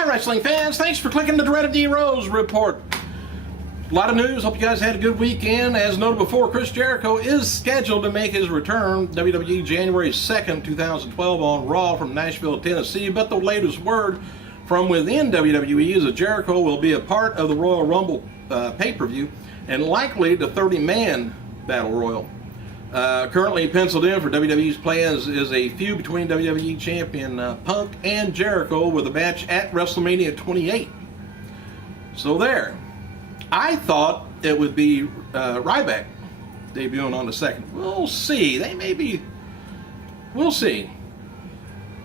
Hi, wrestling fans. Thanks for clicking the dreaded D-Rose report. A lot of news. Hope you guys had a good weekend. As noted before, Chris Jericho is scheduled to make his return WWE January 2nd, 2012 on Raw from Nashville, Tennessee. But the latest word from within WWE is that Jericho will be a part of the Royal Rumble pay-per-view and likely the 30-man Battle Royal. Currently penciled in for WWE's plans is a feud between WWE Champion Punk and Jericho with a match at WrestleMania 28. So there. I thought it would be Ryback debuting on the 2nd. We'll see. We'll see.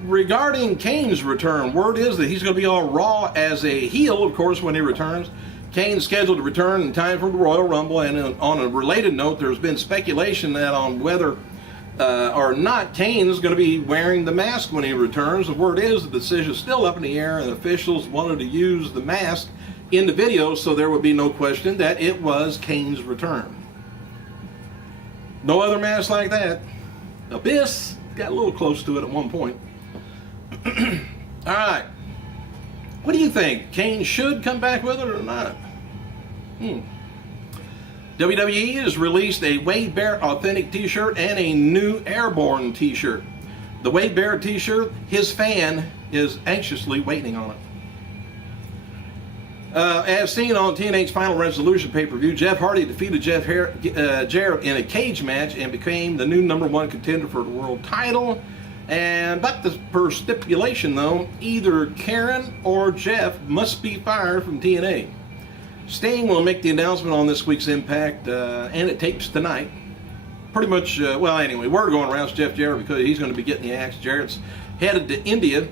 Regarding Kane's return, word is that he's going to be on Raw as a heel, of course, when he returns. Kane's scheduled to return in time for the Royal Rumble, and on a related note, there's been speculation that on whether or not Kane is going to be wearing the mask when he returns. The word is the decision is still up in the air, and officials wanted to use the mask in the video so there would be no question that it was Kane's return. No other mask like that. Abyss got a little close to it at one point. All right. What do you think? Kane should come back with it or not? WWE has released a Wade Barrett Authentic t-shirt and a new Airborne t-shirt. The Wade Barrett t-shirt, his fan is anxiously waiting on it. As seen on TNA's Final Resolution pay-per-view, Jeff Hardy defeated Jarrett in a cage match and became the new #1 contender for the world title. But per stipulation, though, either Karen or Jeff must be fired from TNA. Sting will make the announcement on this week's Impact, and it tapes tonight. Pretty much, well, anyway, word going around is Jeff Jarrett because he's going to be getting the axe. Jarrett's headed to India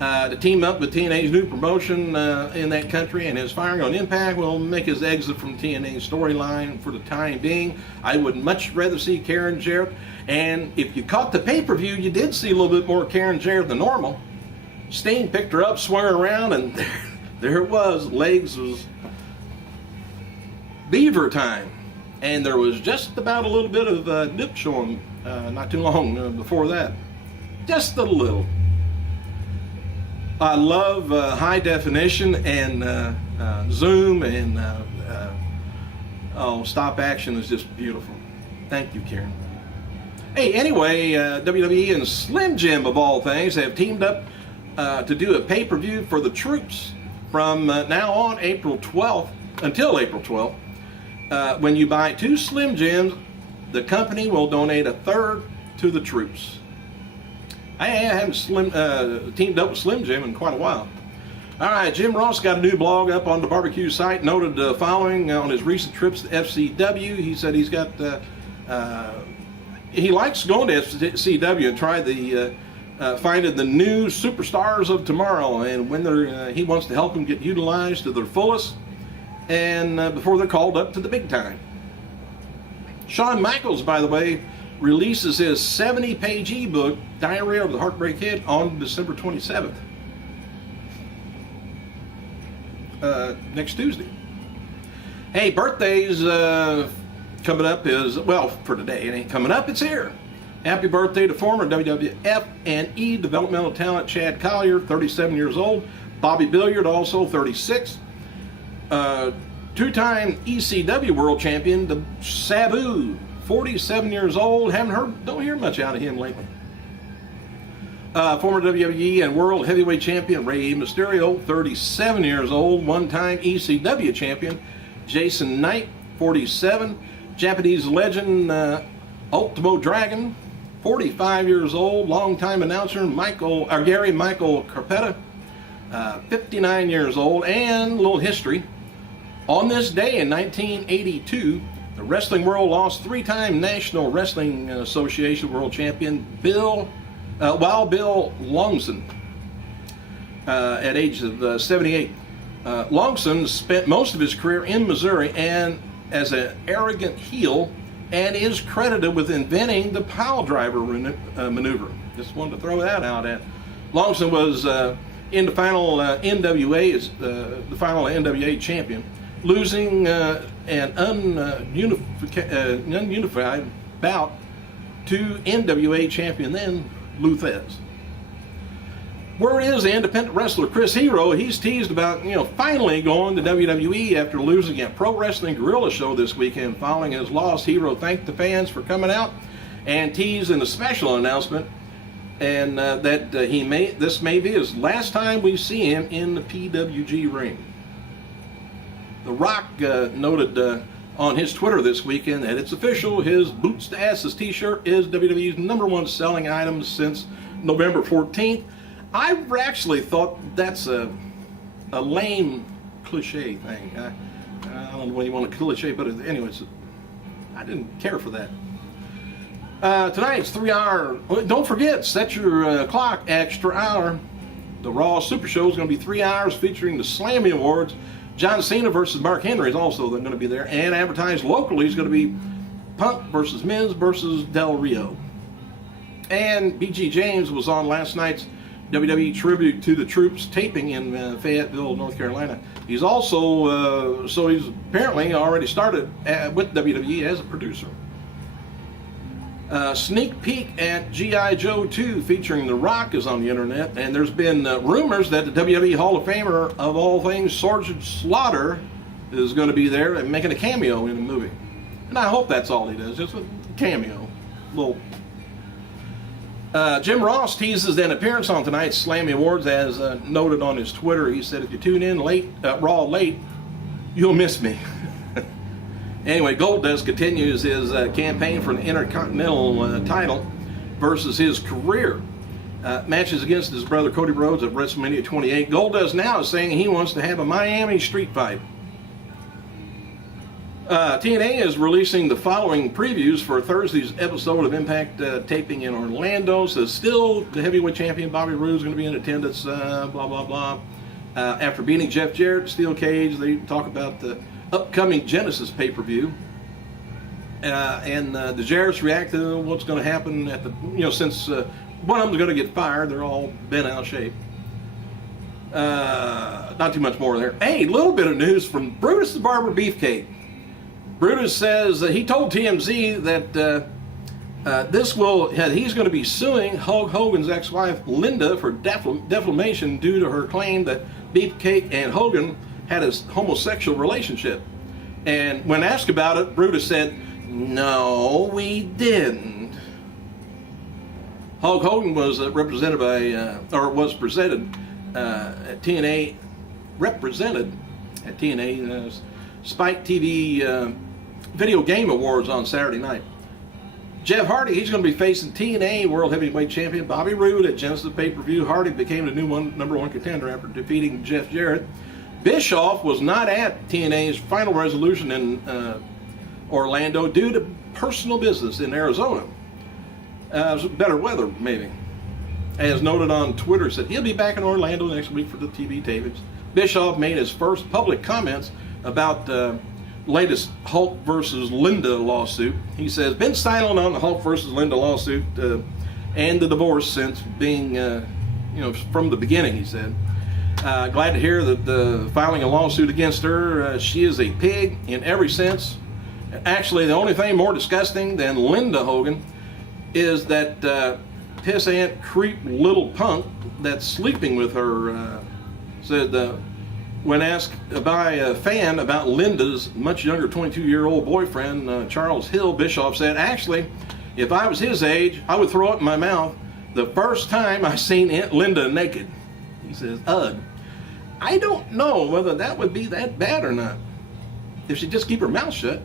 to team up with TNA's new promotion in that country, and his firing on Impact will make his exit from TNA's storyline for the time being. I would much rather see Karen Jarrett, and if you caught the pay-per-view, you did see a little bit more Karen Jarrett than normal. Sting picked her up, swung her around, and there it was. Legs was beaver time, and there was just about a little bit of nip showing not too long before that. Just a little. I love high definition and zoom and stop action is just beautiful. Thank you, Karen. Hey, anyway, WWE and Slim Jim, of all things, have teamed up to do a pay-per-view for the troops from now on April 12th until April 12th. When you buy 2 Slim Jims, the company will donate 1/3 to the troops. I haven't teamed up with Slim Jim in quite a while. All right, Jim Ross got a new blog up on the barbecue site, noted the following on his recent trips to FCW. He said he's got, he likes going to FCW and try finding the new superstars of tomorrow, and when he wants to help them get utilized to their fullest, and before they're called up to the big time. Shawn Michaels, by the way, releases his 70-page ebook, Diary of the Heartbreak Kid, on December 27th. Next Tuesday. Hey, birthdays coming up is, well, for today, it ain't coming up, it's here. Happy birthday to former WWF and E developmental talent Chad Collier, 37 years old. Bobby Billiard, also 36. Two-time ECW world champion, the Sabu, 47 years old. Don't hear much out of him lately. Former WWE and World Heavyweight Champion Rey Mysterio, 37 years old. One-time ECW champion Jason Knight, 47. Japanese legend Ultimo Dragon, 45 years old. Longtime announcer Gary Michael Carpetta, 59 years old. And a little history. On this day in 1982, the wrestling world lost 3-time National Wrestling Association World Champion Wild Bill Longson at age of 78. Longson spent most of his career in Missouri and as an arrogant heel, and is credited with inventing the pile driver maneuver. Just wanted to throw that out at. Longson was in the final NWA champion, losing an ununified bout to NWA champion then Lou Thesz. Word is the independent wrestler Chris Hero, he's teased about, finally going to WWE after losing at Pro Wrestling Guerrilla Show this weekend. Following his loss, Hero thanked the fans for coming out and teased in a special announcement and that this may be his last time we see him in the PWG ring. The Rock noted on his Twitter this weekend that it's official, his Boots to Asses t-shirt is WWE's #1 selling item since November 14th. I actually thought that's a lame cliche thing. I don't know what you want to cliche, but anyways, I didn't care for that. Tonight's 3-hour, don't forget, set your clock, extra hour. The Raw Super Show is going to be 3 hours featuring the Slammy Awards. John Cena versus Mark Henry is also going to be there. And advertised locally is going to be Punk versus Miz versus Del Rio. And B.G. James was on last night's WWE Tribute to the Troops taping in Fayetteville, North Carolina. He's also, so he's apparently already started with WWE as a producer. Sneak peek at G.I. Joe 2 featuring The Rock is on the internet, and there's been rumors that the WWE Hall of Famer of all things, Sergeant Slaughter, is going to be there and making a cameo in the movie. And I hope that's all he does, just a cameo. Little. Jim Ross teases an appearance on tonight's Slammy Awards, as noted on his Twitter. He said, if you tune in Raw late, you'll miss me. Anyway, Goldust continues his campaign for an Intercontinental title versus his career matches against his brother Cody Rhodes at WrestleMania 28. Goldust now is saying he wants to have a Miami street fight. TNA is releasing the following previews for Thursday's episode of Impact taping in Orlando. Says still the heavyweight champion Bobby Roode is going to be in attendance, blah, blah, blah. After beating Jeff Jarrett, Steel Cage, they talk about the upcoming Genesis pay-per-view. And the Jarretts react to what's going to happen at the, since one of them's going to get fired, they're all bent out of shape. Not too much more there. Hey, a little bit of news from Brutus the Barber Beefcake. Brutus says that he told TMZ that he's going to be suing Hulk Hogan's ex-wife Linda for defamation due to her claim that Beefcake and Hogan had a homosexual relationship. And when asked about it, Brutus said, "No, we didn't." Hulk Hogan was represented at TNA, Spike TV Video Game Awards on Saturday night. Jeff Hardy, he's going to be facing TNA World Heavyweight Champion Bobby Roode at Genesis pay-per-view. Hardy became the new #1 contender after defeating Jeff Jarrett. Bischoff was not at TNA's final resolution in Orlando due to personal business in Arizona. Better weather, maybe. As noted on Twitter, said he'll be back in Orlando next week for the TV tapings. Bischoff made his first public comments about latest Hulk versus Linda lawsuit. He says, been silent on the Hulk versus Linda lawsuit and the divorce since being, from the beginning, he said. Glad to hear that filing a lawsuit against her. She is a pig in every sense. Actually, the only thing more disgusting than Linda Hogan is that pissant creep little punk that's sleeping with her. Said when asked by a fan about Linda's much younger 22-year-old boyfriend, Charles Hill, Bischoff said, actually, if I was his age, I would throw it in my mouth the first time I seen Aunt Linda naked. He says, ugh. I don't know whether that would be that bad or not, if she'd just keep her mouth shut.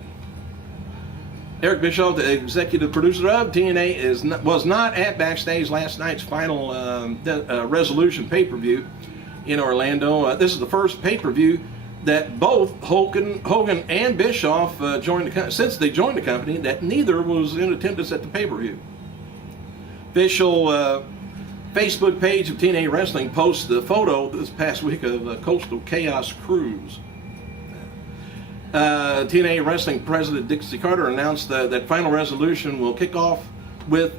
Eric Bischoff, the executive producer of TNA, was not at Backstage last night's final resolution pay-per-view in Orlando. This is the first pay-per-view that both Hogan and Bischoff since they joined the company, that neither was in attendance at the pay-per-view. Official Facebook page of TNA Wrestling posts the photo this past week of a Coastal Chaos cruise. TNA Wrestling President Dixie Carter announced that Final Resolution will kick off with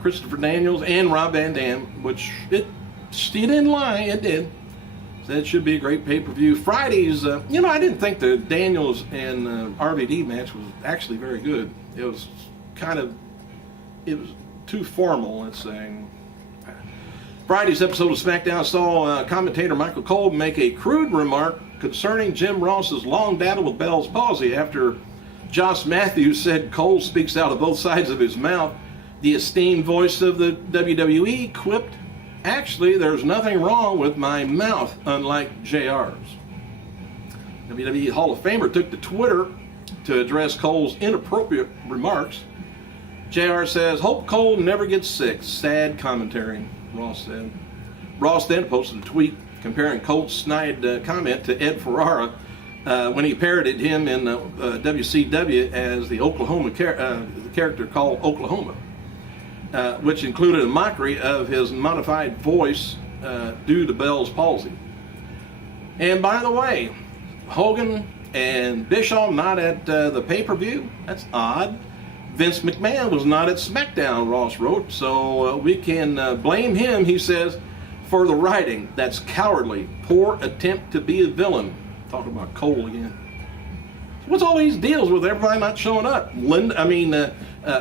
Christopher Daniels and Rob Van Dam, which she didn't lie, it did. So it should be a great pay-per-view. Friday's, I didn't think the Daniels and RVD match was actually very good. It was it was too formal, let's say. Friday's episode of SmackDown saw commentator Michael Cole make a crude remark concerning Jim Ross's long battle with Bell's palsy after Josh Matthews said Cole speaks out of both sides of his mouth. The esteemed voice of the WWE quipped, "Actually, there's nothing wrong with my mouth, unlike JR's." WWE Hall of Famer took to Twitter to address Cole's inappropriate remarks. JR says, "Hope Cole never gets sick. Sad commentary," Ross said. Ross then posted a tweet comparing Cole's snide comment to Ed Ferrara when he parodied him in WCW as the Oklahoma character called Oklahoma, which included a mockery of his modified voice due to Bell's palsy. And by the way, Hogan and Bischoff not at the pay-per-view? That's odd. Vince McMahon was not at SmackDown, Ross wrote, so we can blame him, he says, for the writing. That's cowardly. Poor attempt to be a villain. Talking about Cole again. So what's all these deals with everybody not showing up?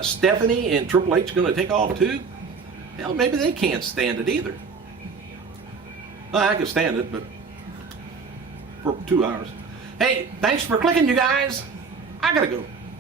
Stephanie and Triple H going to take off too? Hell, maybe they can't stand it either. Well, I can stand it, but for 2 hours. Hey, thanks for clicking, you guys. I gotta go.